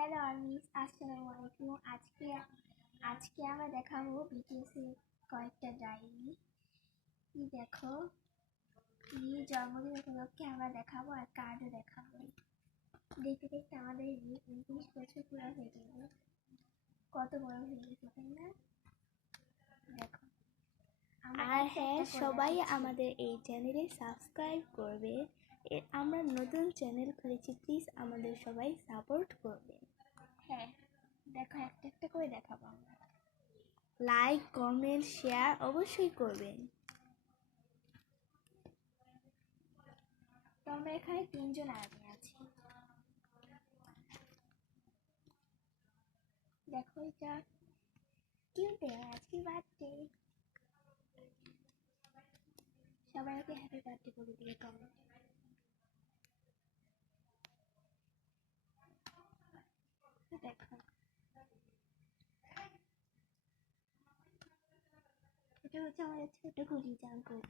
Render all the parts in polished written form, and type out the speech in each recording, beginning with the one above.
Hello armies, আসসালামু আলাইকুম। আজকে আমরা দেখাবো বিটিএস এর কয়েকটা ডায়েরি। দেখো, জন্মদিন উপলক্ষে আমরা দেখাবো আর কার্ডও দেখাবো। দেখতে দেখতে আমাদের 29 বছর পুরো হয়ে যাবে। কত বড় হয়ে গেছে, তাই না? দেখো, আর হ্যাঁ, সবাই আমাদের এই চ্যানেলে সাবস্ক্রাইব করবে। আমরা নতুন চ্যানেল খুলেছি, প্লিজ আমাদের সবাই সাপোর্ট করবেন। হ্যাঁ, দেখো একটা একটা করে দেখাবো আমরা। লাইক, কমেন্ট, শেয়ার অবশ্যই করবেন। তো আমরা এখানে 3জন আর্মি আছি। দেখো, এটা কিউট, আজকে বার্থডে। সবাইকে হ্যাপি বার্থডে বলে দিয়ে কমেন্ট। দেখো, এটা হচ্ছে আমাদের ছোট গুলি জাঙ্কুক।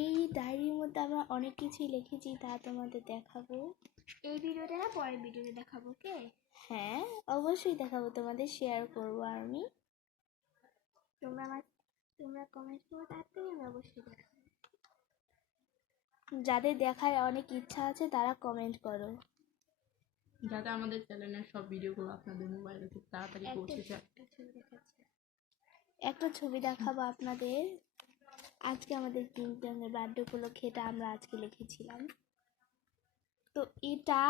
এই ডায়েরির মধ্যে আমরা অনেক কিছুই লিখেছি, তা তোমাদের দেখাবো। এই ভিডিওটা না পরের ভিডিওতে দেখাবো, ওকে? হ্যাঁ, অবশ্যই দেখাবো, তোমাদের শেয়ার করবো আমি। তোমরা কমেন্ট করো, তাড়াতাড়ি আমি অবশ্যই দেখাবো। যাদের দেখার অনেক ইচ্ছা আছে তারা কমেন্ট করো, যাতে আমাদের চ্যানেলের সব ভিডিওগুলো আপনাদের মোবাইলে খুব তাড়াতাড়ি পৌঁছে যায়। একটা ছবি দেখাবো আপনাদের। আজকে আমাদের 3জনের বার্থডে উপলক্ষে এটা আমরা আজকে লিখেছিলাম। তো এটা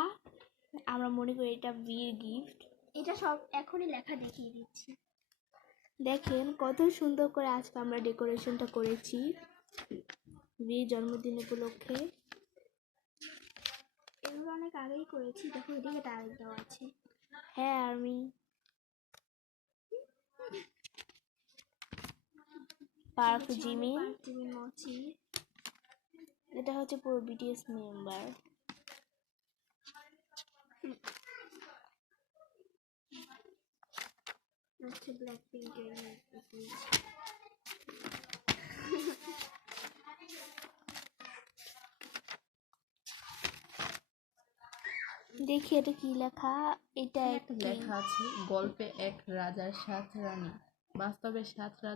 আমরা মনে করি এটা বীর গিফট। এটা সব এখনই লেখা দেখিয়ে দিচ্ছি। দেখেন কত সুন্দর করে আজকে আমরা ডেকোরেশনটা করেছি বীর জন্মদিন উপলক্ষে। এগুলো অনেক আগেই করেছি। দেখো, এদিকে তারিখ দেওয়া আছে। হ্যাঁ, আমি পার্ক জিমিন, মচি। এটা হচ্ছে পুরো বিটিএস মেম্বার। হচ্ছে ব্ল্যাক পিঙ্কের। দেখি এটা কি লেখা। এটা একটা লেখা আছে, গল্পে এক রাজার 7 রানী, বাস্তবে 7 রাজা